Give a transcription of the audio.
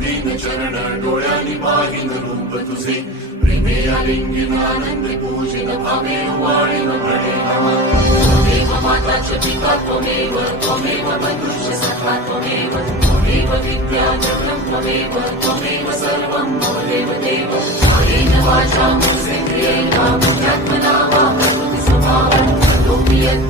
दीन चरण डोळ्यांनी पाहिन रूप तुझे प्रेमे आलिंगन आनंद पूजिन भावे वाळीन प्रणय त्वमेव माताच पिता त्वमेव त्वमेव बंधुश्च सखा त्वमेव त्वमेव विद्या जगं त्वमेव त्वमेव सर्वं मम देवदेव कायेन वाचा मनसेन्द्रियेण बुद्ध्यात्मना वा प्रकृतिस्वभावं करोमि यत्